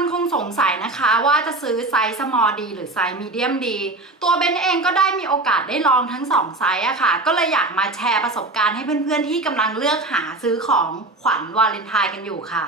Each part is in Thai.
คนคงสงสัยนะคะว่าจะซื้อไซส์ small ดี หรือไซส์ medium ดี ตัวเบนเองก็ได้มีโอกาสได้ลองทั้ง 2 ไซส์อะค่ะ ก็เลยอยากมาแชร์ประสบการณ์ให้เพื่อนๆ ที่กำลังเลือกหาซื้อของขวัญวาเลนไทน์กันอยู่ค่ะ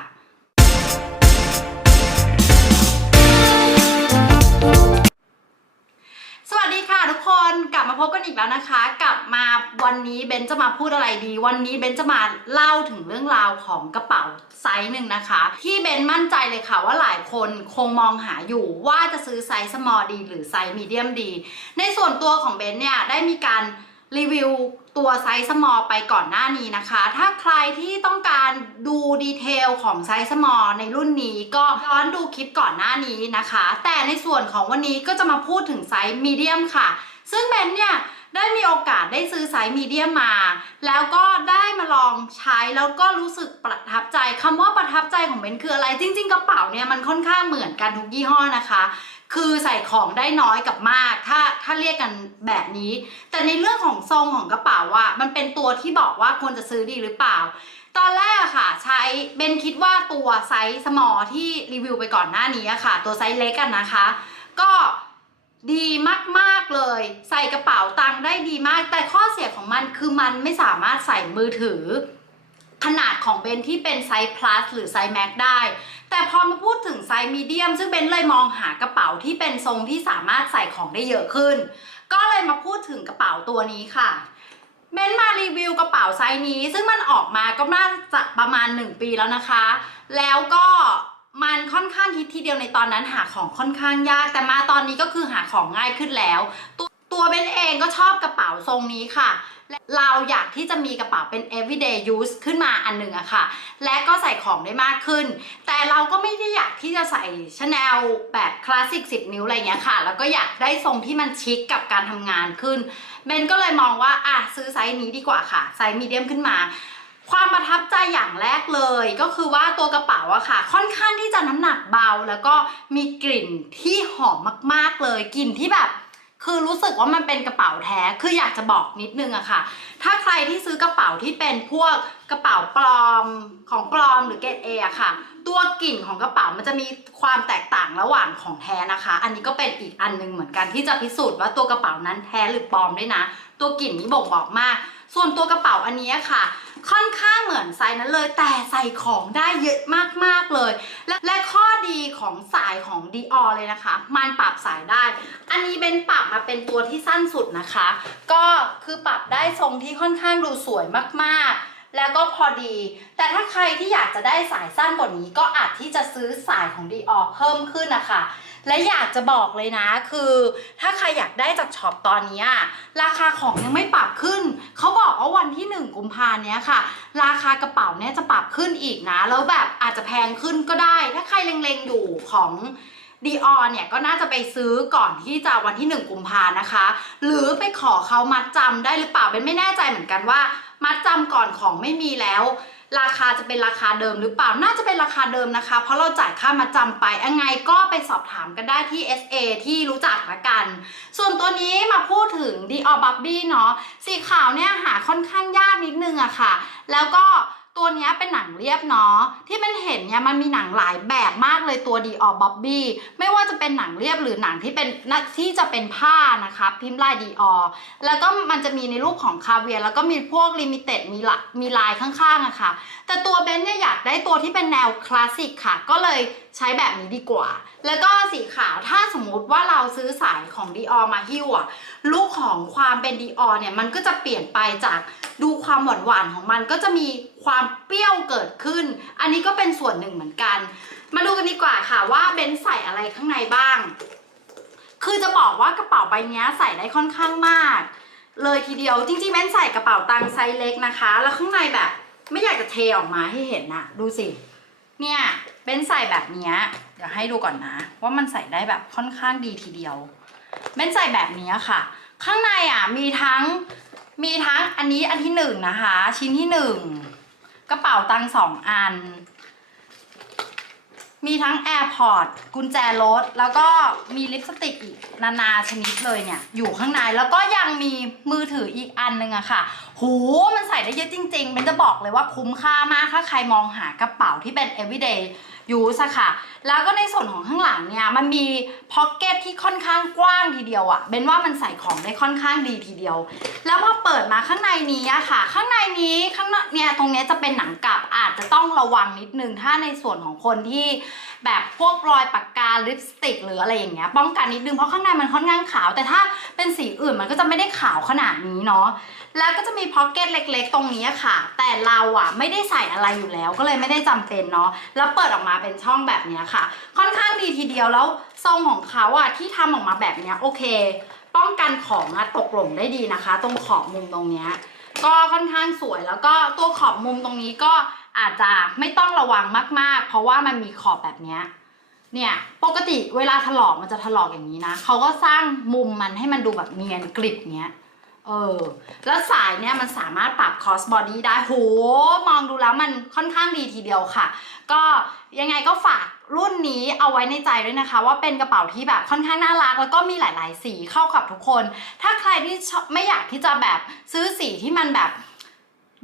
สวัสดีค่ะทุกคนกลับมาพบกันอีกแล้วนะคะกับ มาวันนี้เบนจะมาพูดอะไรดี วันนี้เบนจะมาเล่าถึงเรื่องราวของกระเป๋าไซส์หนึ่งนะคะ ที่เบนมั่นใจเลยค่ะว่าหลายคนคงมองหาอยู่ว่าจะซื้อไซส์ small ดี หรือไซส์ medium ดี ในส่วนตัวของเบนเนี่ยได้มีการรีวิวตัวไซส์ small ไปก่อนหน้านี้นะคะ ถ้าใครที่ต้องการดูดีเทลของไซส์ small ในรุ่นนี้ก็ย้อนดูคลิปก่อนหน้านี้นะคะ แต่ในส่วนของวันนี้ก็จะมาพูดถึงไซส์ medium ค่ะ ซึ่งเบนเนี่ย ได้มีโอกาสได้ซื้อไซส์มีเดียมมา แล้วก็ได้มาลองใช้แล้วก็รู้สึกประทับใจคำว่าประทับใจของเบนคืออะไร จริง ๆ กระเป๋าเนี่ยมันค่อนข้างเหมือนกันทุกยี่ห้อนะคะ คือใส่ของได้น้อยกับมาก ถ้าถ้าเรียกกันแบบนี้ แต่ในเรื่องของทรงของกระเป๋าอะมันเป็นตัวที่บอกว่าควรจะซื้อดีหรือเปล่าตอนแรกค่ะใช้เบนคิดว่าตัวไซส์สมอที่รีวิวไปก่อนหน้านี้ค่ะ ตัวไซส์เล็กกันนะคะ ก็ ดีมากๆเลย ใส่กระเป๋าตังค์ได้ดีมาก แต่ข้อเสียของมันคือมันไม่สามารถใส่มือถือ ขนาดของเบนที่เป็นไซส์ plus หรือไซส์ max ได้ แต่พอมาพูดถึงไซส์ medium ซึ่งเบนเลยมองหากระเป๋าที่เป็นทรงที่สามารถใส่ของได้เยอะขึ้น ก็เลยมาพูดถึงกระเป๋าตัวนี้ค่ะเบนมารีวิวกระเป๋าไซส์นี้ ซึ่งมันออกมาก็น่าจะประมาณ 1 ปีแล้วนะคะ แล้วก็ มันค่อนข้างฮิตทีเดียวในตอนนั้นหาของค่อนข้างยาก แต่มาตอนนี้ก็คือหาของง่ายขึ้นแล้ว ตัวตัวเบนเองก็ชอบกระเป๋าทรงนี้ค่ะเราอยากที่จะมีกระเป๋าเป็น everyday use ขึ้นมาอันหนึ่งอะค่ะ และก็ใส่ของได้มากขึ้น แต่เราก็ไม่ได้อยากที่จะใส่ชาแนลแบบคลาสสิก 10 นิ้วอะไรเงี้ยค่ะ แล้วก็อยากได้ทรงที่มันชิคกับการทำงานขึ้น เบนก็เลยมองว่าอะซื้อไซส์นี้ดีกว่าค่ะ ไซส์มีเดียมขึ้นมา ความประทับใจอย่างแรกเลย ก็คือว่าตัวกระเป๋าอะค่ะ ค่อนข้างที่จะน้ำหนักเบา แล้วก็มีกลิ่นที่หอมมากๆเลยกลิ่นที่แบบคือรู้สึกว่ามันเป็นกระเป๋าแท้ คืออยากจะบอกนิดนึงอะค่ะ ถ้าใครที่ซื้อกระเป๋าที่เป็นพวกกระเป๋าปลอมของปลอมหรือเกรดเอะค่ะ ตัวกลิ่นของกระเป๋ามันจะมีความแตกต่างระหว่างของแท้นะคะ อันนี้ก็เป็นอีกอันหนึงเหมือนกันที่จะพิสูจน์ว่าตัวกระเป๋านั้นแท้หรือปลอมด้วยนะ ตัวกลิ่นนี้บ่งบอกมาก ส่วนตัวกระเป๋าอันนี้ค่ะ ค่อนข้างเหมือนไซส์นั้นเลย แต่ใส่ของได้เยอะมากๆเลย และและข้อดีของสายของ Dior เลยนะคะ มันปรับสายได้ อันนี้เป็นปรับมาเป็นตัวที่สั้นสุดนะคะ ก็คือปรับได้ทรงที่ค่อนข้างดูสวยมากๆ แล้วก็พอดี แต่ถ้าใครที่อยากจะได้สายสั้นกว่านี้ก็อาจที่จะซื้อสายของ Dior เพิ่มขึ้นนะคะและอยากจะบอกเลยนะคือถ้าใครอยากได้จากช็อปตอนนี้อะราคาของยังไม่ปรับขึ้น เขาบอกว่าวันที่ 1 กุมภาเนี้ยค่ะ ราคากระเป๋าเนี้ยจะปรับขึ้นอีกนะ แล้วแบบอาจจะแพงขึ้นก็ได้ ถ้าใครเล็งๆอยู่ของ ดีออเนี่ยก็น่าจะไปซื้อก่อนที่จะวันที่ 1 กุมภานะคะ หรือไปขอเขามัดจำได้หรือเปล่าเป็นไม่แน่ใจเหมือนกันว่า มัดจำก่อนของไม่มีแล้ว ราคาจะเป็นราคาเดิมหรือเปล่าน่าจะเป็นราคาเดิมนะคะ เพราะเราจ่ายค่ามาจำไปยังไงก็ไปสอบถามกันได้ที่ SA ที่รู้จักละกัน ส่วนตัวนี้มาพูดถึง Dior Barbie เนาะสีขาวเนี่ยหาค่อนข้างยากนิดนึงอะค่ะ แล้วก็ ตัวนี้เป็นหนังเรียบเนาะที่มันเห็นเนี่ยมันมีหนังหลายแบบมากเลยตัว Dior Barbie ไม่ว่าจะเป็นหนังเรียบหรือหนังที่เป็นที่จะเป็นผ้านะคะพิมพ์ลาย Dior แล้วก็มันจะมีในรูปของคาเวียแล้วก็มีพวกลิมิเต็ดมีละมีลายข้างๆอะค่ะ แต่ตัวเบนเนี่ยอยากได้ตัวที่เป็นแนวคลาสสิกค่ะ ก็เลยใช้แบบนี้ดีกว่า แล้วก็สีขาวถ้าสมมุติว่าเราซื้อสายของ Dior มาหิ้วอะลุคของความเป็น Dior เนี่ยมันก็จะเปลี่ยนไปจากดูความหวานหวานๆของมันก็จะมี ความเปรี้ยวเกิดขึ้น อันนี้ก็เป็นส่วนหนึ่งเหมือนกัน มาดูกันดีกว่าค่ะว่าเบนใส่อะไรข้างในบ้าง คือจะบอกว่ากระเป๋าใบนี้ใส่ได้ค่อนข้างมาก เลยทีเดียวจริงๆเบนใส่กระเป๋าตังค์ไซส์เล็กนะคะ แล้วข้างในแบบ ไม่อยากจะเทออกมาให้เห็นนะดูสิ เนี่ยเป็นใส่แบบนี้เดี๋ยวให้ดูก่อนนะ ว่ามันใส่ได้แบบค่อนข้างดีทีเดียวเป็นใส่แบบนี้ค่ะ ข้างในอะมีทั้งมีทั้งอันนี้อันที่หนึ่งนะคะ ชิ้นที่หนึ่ง กระเป๋าตังสองอัน มีทั้ง AirPod กุญแจรถ แล้วก็มีลิปสติกอีกนานาชนิดเลยเนี่ย อยู่ข้างในแล้วก็ยังมีมือถืออีกอันนึงอะค่ะหูมันใส่ได้เยอะจริงๆเป็นจะบอกเลยว่าคุ้มค่ามากถ้าใครมองหากระเป๋าที่เป็น everyday ยูสอะค่ะ แล้วก็ในส่วนของข้างหลังเนี่ยมันมีพ็อกเก็ตที่ค่อนข้างกว้างทีเดียวอะเบนว่ามันใส่ของได้ค่อนข้างดีทีเดียว แล้วพอเปิดมาข้างในนี้อะค่ะ ข้างในนี้ข้างเนี่ยตรงนี้จะเป็นหนังกลับอาจจะต้องระวังนิดนึงถ้าในส่วนของคนที่ แบบพวกรอยปากกาลิปสติก หรืออะไรอย่างเงี้ยป้องกันนิดนึงเพราะข้างในมันค่อนข้างขาว แต่ถ้าเป็นสีอื่นมันก็จะไม่ได้ขาวขนาดนี้เนาะแล้วก็จะมีพ็อกเก็ตเล็ก ๆ ตรงนี้ค่ะ แต่เราอะไม่ได้ใส่อะไรอยู่แล้ว ก็เลยไม่ได้จำเป็นเนาะแล้วเปิดออกมาเป็นช่องแบบเนี้ยค่ะ ค่อนข้างดีทีเดียวแล้วทรงของเขาอะที่ทำออกมาแบบเนี้ยโอเค ป้องกันของอะตกหล่นได้ดีนะคะ ตรงขอบมุมตรงเนี้ยก็ค่อนข้างสวยแล้วก็ตัวขอบมุมตรงนี้ก็ อาจจะไม่ต้องระวังมาก ๆ เพราะว่ามันมีขอบแบบเนี้ยเนี่ยปกติเวลาถลอกมันจะถลอกอย่างนี้นะเขาก็สร้างมุมมันให้มันดูแบบเนียนกริบเนี้ยเออแล้วสายเนี่ยมันสามารถปรับ cross body ได้โหมองดูแล้วมันค่อนข้างดีทีเดียวค่ะ ก็ยังไงก็ฝากรุ่นนี้เอาไว้ในใจด้วยนะคะ ว่าเป็นกระเป๋าที่แบบค่อนข้างน่ารัก แล้วก็มีหลายๆ สีเข้ากับทุกคน ถ้าใครที่ไม่อยากที่จะแบบซื้อสีที่มันแบบ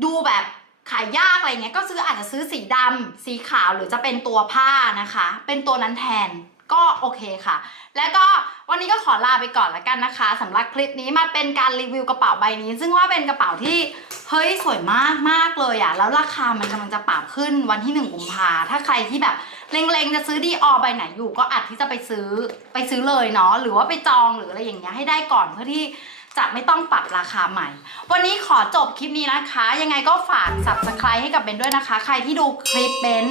ดูแบบ ขายยากอะไรเงี้ยก็ซื้ออาจจะซื้อสีดำสีขาวหรือจะเป็นตัวผ้านะคะ เป็นตัวนั้นแทนก็โอเคค่ะ แล้วก็วันนี้ก็ขอลาไปก่อนละกันนะคะสำหรับคลิปนี้มาเป็นการรีวิวกระเป๋าใบนี้ ซึ่งว่าเป็นกระเป๋าที่เฮ้ยสวยมากมากเลยอะแล้วราคามันกำลังจะปรับขึ้นวันที่หนึ่งกุมภาถ้าใครที่แบบเล็งๆจะซื้อดีออใบไหนอยู่ ก็อาจที่จะไปซื้อไปซื้อเลยเนาะหรือว่าไปจองหรืออะไรอย่างเงี้ยให้ได้ก่อนเพื่อที่ จะไม่ต้องปรับราคาใหม่ วันนี้ขอจบคลิปนี้นะคะ ยังไงก็ฝาก subscribe ให้กับเบนด้วยนะคะ ใครที่ดูคลิปเบน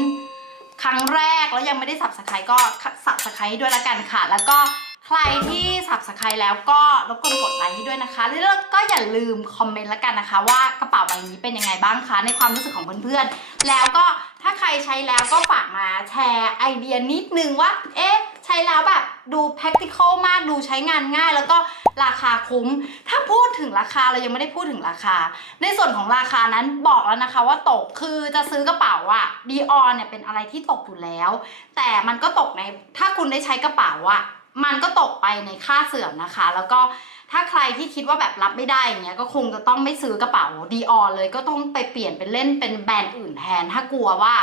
ครั้งแรกแล้วยังไม่ได้สับสไครก็สับสไครให้ด้วยละกันค่ะ แล้วก็ใครที่สับสไครแล้วก็รบกวนกดไลค์ให้ด้วยนะคะ แล้วก็อย่าลืมคอมเมนต์ละกันนะคะ ว่ากระเป๋าใบนี้เป็นยังไงบ้างคะ ในความรู้สึกของเพื่อนๆ แล้วก็ถ้าใครใช้แล้วก็ฝากมาแชร์ไอเดียนิดนึงว่า เอ๊ะ ใช้แล้วแบบดู practical มากดูใช้งานง่าย แล้วก็ราคาคุ้ม ถ้าพูดถึงราคาเรายังไม่ได้พูดถึงราคา ในส่วนของราคานั้นบอกแล้วนะคะว่าตกคือจะซื้อกระเป๋าอะดีออนเนี่ยเป็นอะไรที่ตกอยู่แล้ว แต่มันก็ตกในถ้าคุณได้ใช้กระเป๋าอะมันก็ตกไปในค่าเสื่อมนะคะ แล้วก็ถ้าใครที่คิดว่าแบบรับไม่ได้อย่างเงี้ยก็คงจะต้องไม่ซื้อกระเป๋าดีออนเลยก็ต้องไปเปลี่ยนเป็นเล่นเป็นแบรนด์อื่นแทน ถ้ากลัวว่า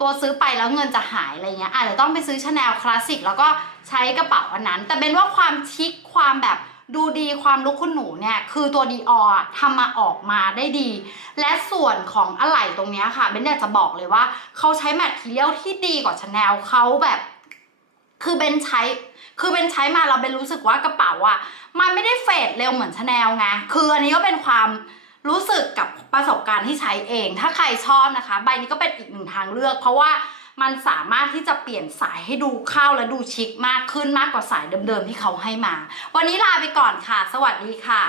ตัวซื้อไปแล้วเงินจะหายอะไรเงี้ยอาจจะต้องไปซื้อชาแนลคลาสสิกแล้วก็ใช้กระเป๋าอันนั้น แต่เป็นว่าความชิคความแบบดูดีความลุกคุณหนูเนี่ย คือตัวดีออทำมาออกมาได้ดี และส่วนของอะไหล่ตรงนี้ค่ะเบนอยากจะบอกเลยว่า เขาใช้แมทเทียลที่ดีกว่าชาแนลเขาแบบ คือเบนใช้คือเบนใช้มาเราเบนรู้สึกว่ากระเป๋าอะมันไม่ได้เฟดเร็วเหมือนชาแนลไงคืออันนี้ก็เป็นความ รู้สึกกับประสบการณ์ที่ใช้เอง ถ้าใครชอบนะคะ ใบนี้ก็เป็นอีกหนึ่งทางเลือก เพราะว่ามันสามารถที่จะเปลี่ยนสายให้ดูเข้าและดูชิคมากขึ้นมากกว่าสายเดิมๆที่เขาให้มา วันนี้ลาไปก่อนค่ะ สวัสดีค่ะ